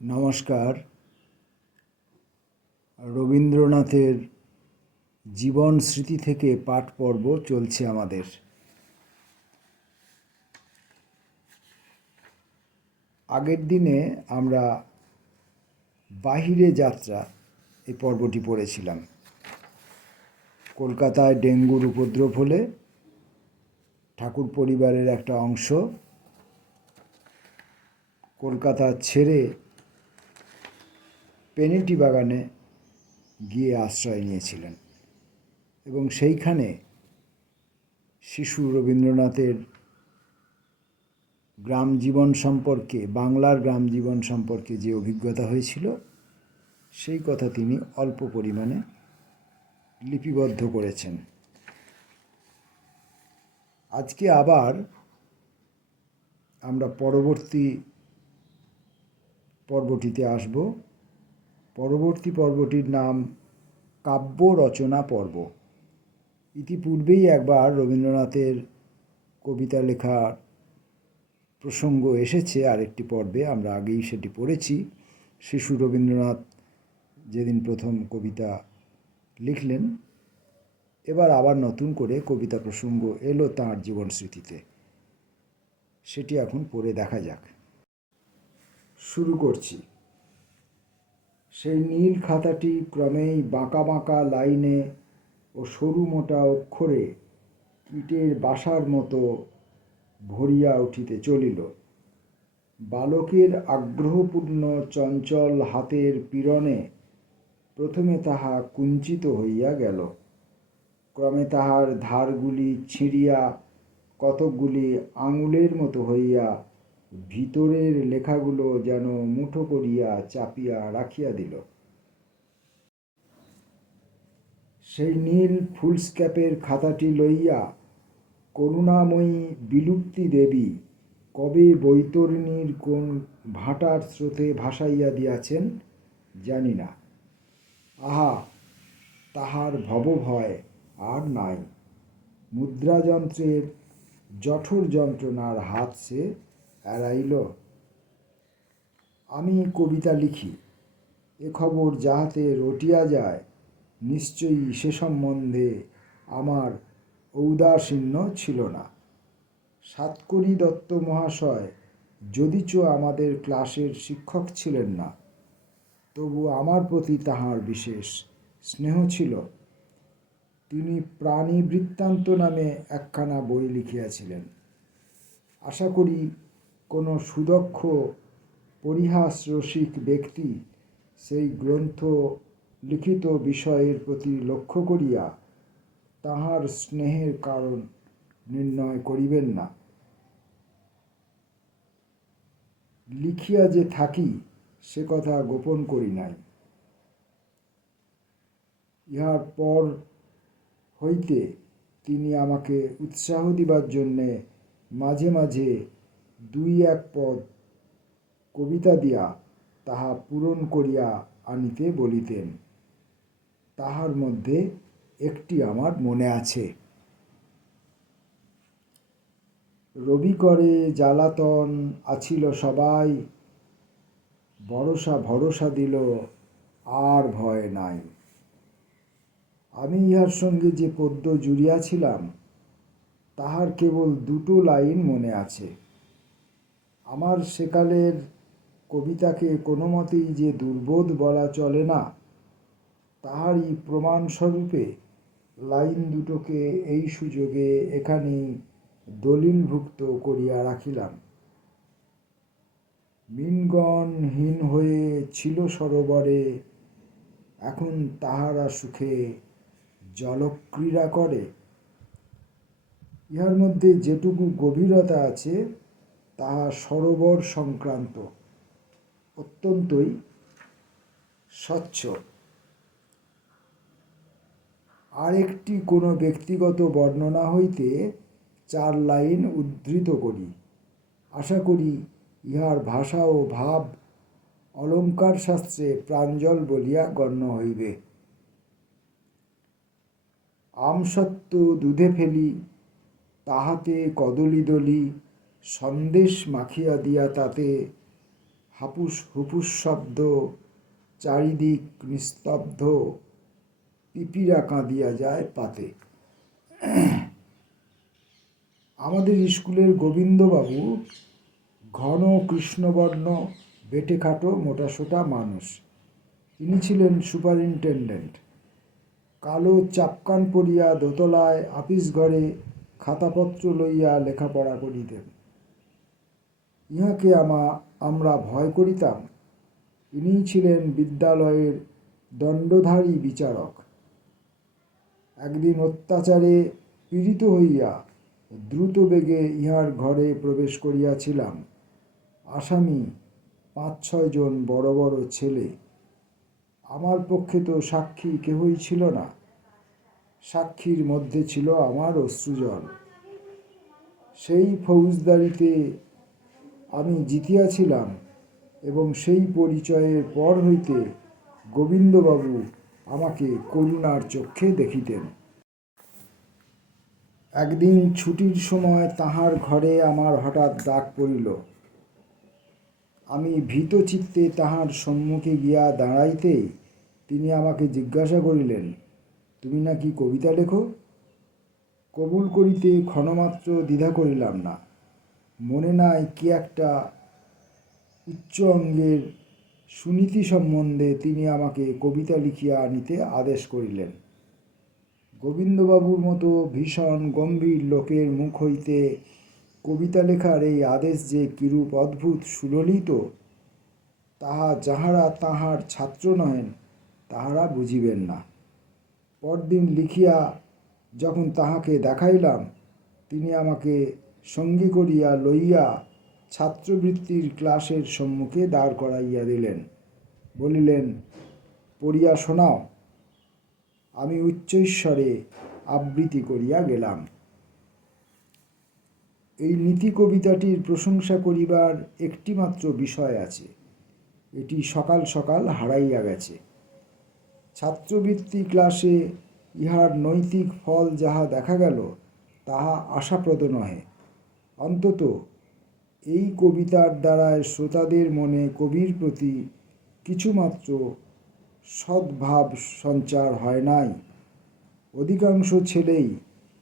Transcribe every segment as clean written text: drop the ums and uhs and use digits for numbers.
নমস্কার। রবীন্দ্রনাথের জীবন স্মৃতি থেকে পাঠ পর্ব চলছে আমাদের। আগের দিনে আমরা বাহিরে যাত্রা এই পর্বটি পড়েছিলাম। কলকাতায় ডেঙ্গুর উপদ্রব হলে ঠাকুর পরিবারের একটা অংশ কলকাতা ছেড়ে পেনেটি বাগানে গিয়ে আশ্রয় নিয়েছিলেন এবং সেইখানে শিশু রবীন্দ্রনাথের গ্রাম জীবন সম্পর্কে, বাংলার গ্রাম জীবন সম্পর্কে যে অভিজ্ঞতা হয়েছিল সেই কথা তিনি অল্প পরিমাণে লিপিবদ্ধ করেছেন। আজকে আবার আমরা পরবর্তী পর্বটিতে আসব। পরবর্তী পর্বটির নাম কাব্য রচনা পর্ব। ইতিপূর্বেই একবার রবীন্দ্রনাথের কবিতা লেখার প্রসঙ্গ এসেছে আরেকটি পর্বে, আমরা আগেই সেটি পড়েছি। শিশু রবীন্দ্রনাথ যেদিন প্রথম কবিতা লিখলেন, এবার আবার নতুন করে কবিতা প্রসঙ্গ এলো তাঁর জীবন স্মৃতিতে। সেটি এখন পড়ে দেখা যাক। শুরু করছি। সেই নীল খাতাটি ক্রমেই বাঁকা বাঁকা লাইনে ও সরু মোটা অক্ষরে ইটের বাসার মতো ভরিয়া উঠিতে চলিল। বালকের আগ্রহপূর্ণ চঞ্চল হাতের পীড়নে প্রথমে তাহা কুঞ্চিত হইয়া গেল। ক্রমে তাহার ধারগুলি ছিঁড়িয়া কতকগুলি আঙুলের মতো হইয়া ভিতরের লেখাগুলো যেন মুঠো করিয়া চাপিয়া রাখিয়া দিল। সেই নীল ফুলস্ক্যাপের খাতাটি লইয়া করুণাময়ী বিলুপ্তি দেবী কবে বৈতরণীর কোন ভাটার স্রোতে ভাসাইয়া দিয়াছেন জানি না। আহা, তাহার ভবভয় আর নাই। মুদ্রাযন্ত্রের জঠর যন্ত্রণার হাত সে এড়াইল। আমি কবিতা লিখি, এ খবর যাহাতে রটিয়া যায়, নিশ্চয়ই সে সম্বন্ধে আমার ঔদাসীন্য ছিল না। সাতকড়ি দত্ত মহাশয় যদিচ আমাদের ক্লাসের শিক্ষক ছিলেন না, তবু আমার প্রতি তাহার বিশেষ স্নেহ ছিল। তিনি প্রাণী বৃত্তান্ত নামে একখানা বই লিখিয়াছিলেন। আশা করি কোনো সুদক্ষ পরিহাস রসিক ব্যক্তি সেই গ্রন্থ লিখিত বিষয়ের প্রতি লক্ষ্য করিয়া তাহার স্নেহের কারণ নির্ণয় করিবেন না। লিখিয়া যে থাকি সে কথা গোপন করি নাই। ইহার পর হইতে তিনি আমাকে উৎসাহ দিবার জন্যে মাঝে মাঝে দুই এক পদ কবিতা দিয়া তাহা পূরণ করিয়া আনিতে বলিতেন। তাহার মধ্যে একটি আমার মনে আছে। রবি করে জ্বালাতন আছিল সবাই, বরষা ভরসা দিল আর ভয় নাই। আমি ইহার সঙ্গে যে পদ্য জুড়িয়াছিলাম তাহার কেবল দুটো লাইন মনে আছে। আমার সেকালের কবিতাকে কোনো মতেই যে দুর্বোধ বলা চলে না, তাহারই প্রমাণস্বরূপে লাইন দুটোকে এই সুযোগে এখানেই দলিলভুক্ত করিয়া রাখিলাম। মিনগণ হীন হয়ে ছিল সরোবরে, এখন তাহারা সুখে জলক্রীড়া করে। ইহার মধ্যে যেটুকু গভীরতা আছে তাহা সরোবর সংক্রান্ত, অত্যন্তই স্বচ্ছ। আর একটি কোনো ব্যক্তিগত বর্ণনা হইতে 4 লাইন উদ্ধৃত করি। আশা করি ইহার ভাষা ও ভাব অলঙ্কার শাস্ত্রে প্রাঞ্জল বলিয়া গণ্য হইবে। আমসত্ত্ব দুধে ফেলি, তাহাতে কদলী দলি, সন্দেশ মাখিয়া দিয়া তাতে হাপুস হুপুস শব্দ, চারিদিক নিস্তব্ধ, পিপিরা কাঁদিয়া যায় পাতে। আমাদের স্কুলের গোবিন্দবাবু ঘন কৃষ্ণবর্ণ, বেঁটেখাটো মোটাসোটা মানুষ। তিনি ছিলেন সুপারিনটেনডেন্ট। কালো চাপকান পরিয়া দোতলায় আপিস ঘরে খাতাপত্র লইয়া লেখাপড়া করিতেন। ইহাকে আমরা ভয় করিতাম। ইনিই ছিলেন বিদ্যালয়ের দণ্ডধারী বিচারক। একদিন অত্যাচারে পীড়িত হইয়া দ্রুত বেগে ইহার ঘরে প্রবেশ করিয়াছিলাম। আসামি ৫-৬ জন বড় বড় ছেলে। আমার পক্ষে তো সাক্ষী কেহই ছিল না। সাক্ষীর মধ্যে ছিল আমার অশ্রুজল। সেই ফৌজদারিতে আমি জিতিয়াছিলাম এবং সেই পরিচয়ের পর হইতে গোবিন্দবাবু আমাকে করুণার চক্ষে দেখিতেন। একদিন ছুটির সময় তাহার ঘরে আমার হঠাৎ ডাক পড়িল। আমি ভীতচিত্তে তাহার সম্মুখে গিয়া দাঁড়াইতেই তিনি আমাকে জিজ্ঞাসা করিলেন, তুমি নাকি কবিতা লেখো? কবুল করিতে ক্ষণমাত্র দ্বিধা করিলাম না। মনে নাই কি একটা উচ্চ অঙ্গের সুনীতি সম্বন্ধে তিনি আমাকে কবিতা লিখিয়া আনিতে আদেশ করিলেন। গোবিন্দবাবুর মতো ভীষণ গম্ভীর লোকের মুখ হইতে কবিতা লেখার এই আদেশ যে কিরূপ অদ্ভুত সুললিত, তাহা যাহারা তাহার ছাত্র নহেন তাহারা বুঝিবেন না। পরদিন লিখিয়া যখন তাহাকে দেখাইলাম, তিনি আমাকে সঙ্গী করিয়া লইয়া ছাত্রবৃত্তির ক্লাসের সম্মুখে দাঁড় করাইয়া দিলেন। বলিলেন, পড়িয়া শোনাও। আমি উচ্চৈঃস্বরে আবৃত্তি করিয়া গেলাম। এই নীতি কবিতাটির প্রশংসা করিবার একটিমাত্র বিষয় আছে। এটি সকাল সকাল হারাইয়া গেছে। ছাত্রবৃত্তি ক্লাসে ইহার নৈতিক ফল যাহা দেখা গেল তাহা আশাপ্রদ নহে। অন্তত এই কবিতার দ্বারায় শ্রোতাদের মনে কবির প্রতি কিছুমাত্র সদ্ভাব সঞ্চার হয় নাই। অধিকাংশ ছেলেই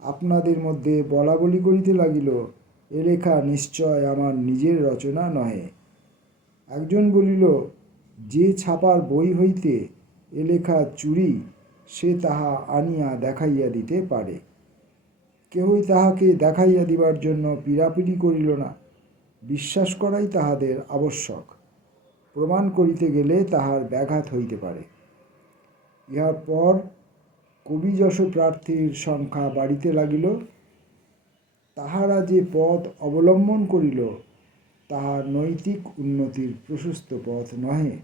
আপনাদের মধ্যে বলাবলি করিতে লাগিল, এ লেখা নিশ্চয় আমার নিজের রচনা নহে। একজন বলিল, যে ছাপার বই হইতে এ লেখা চুরি সে তাহা আনিয়া দেখাইয়া দিতে পারে। কেহই তাহাকে দেখাইয়া দিবার জন্য পীড়াপিড়ি করিল না। বিশ্বাস করাই তাহাদের আবশ্যক। প্রমাণ করিতে গেলে তাহার ব্যাঘাত হইতে পারে। ইহার পর কবিযশ প্রার্থীর সংখ্যা বাড়িতে লাগিল। তাহারা যে পথ অবলম্বন করিল তাহা নৈতিক উন্নতির প্রশস্ত পথ নহে।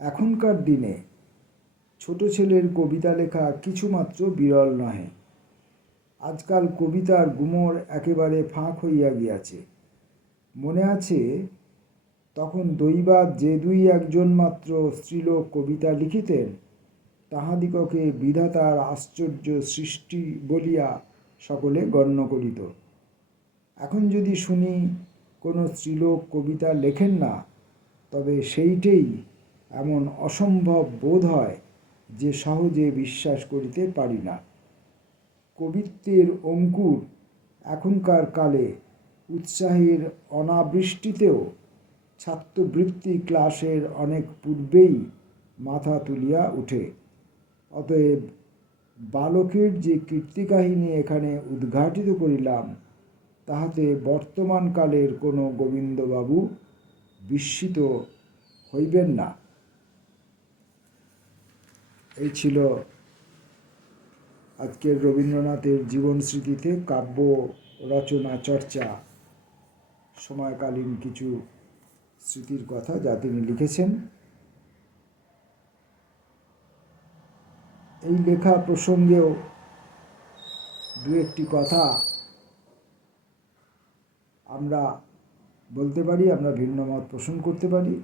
এখনকার দিনে ছোট ছেলের কবিতা লেখা কিছুমাত্র বিরল নহে। আজকাল কবিতার গুমর একেবারে ফাঁক হইয়া গিয়াছে। মনে আছে, তখন দৈবাৎ যে ২-১ মাত্র স্ত্রীলোক কবিতা লিখিতেন, তাহাদিগকে বিধাতার আশ্চর্য সৃষ্টি বলিয়া সকলে গণ্য করিত। এখন যদি শুনি কোনো স্ত্রীলোক কবিতা লেখেন না, তবে সেইটেই এমন অসম্ভব বোধ হয় যে সহজে বিশ্বাস করিতে পারি না। কবিত্বের অঙ্কুর এখনকার কালে উৎসাহের অনাবৃষ্টিতেও ছাত্রবৃত্তি ক্লাসের অনেক পূর্বেই মাথা তুলিয়া উঠে। অতএব বালকের যে কীর্তিকাহিনী এখানে উদ্ঘাটিত করিলাম, তাহাতে বর্তমানকালের কোনো গোবিন্দবাবু বিস্মিত হইবেন না। এই ছিল আজকের রবীন্দ্রনাথের জীবন স্মৃতিতে কাব্য রচনা চর্চা, সময়কালীন কিছু স্মৃতির কথা যা তিনি লিখেছেন। এই লেখা প্রসঙ্গেও দু একটি কথা আমরা বলতে পারি, আমরা ভিন্ন মত পোষণ করতে পারি।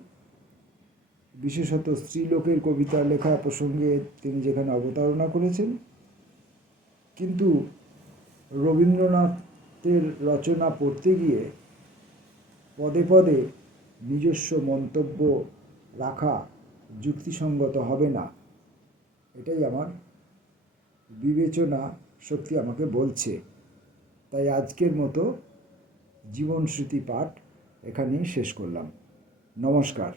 বিশেষত স্ত্রীলোকের কবিতা লেখা প্রসঙ্গে তিনি যেখানে অবতারণা করেছেন। কিন্তু রবীন্দ্রনাথের রচনা পড়তে গিয়ে পদে পদে নিজস্ব মন্তব্য রাখা যুক্তিসঙ্গত হবে না, এটাই আমার বিবেচনা শক্তি আমাকে বলছে। তাই আজকের মতো জীবনশ্রুতি পাঠ এখানেই শেষ করলাম। নমস্কার।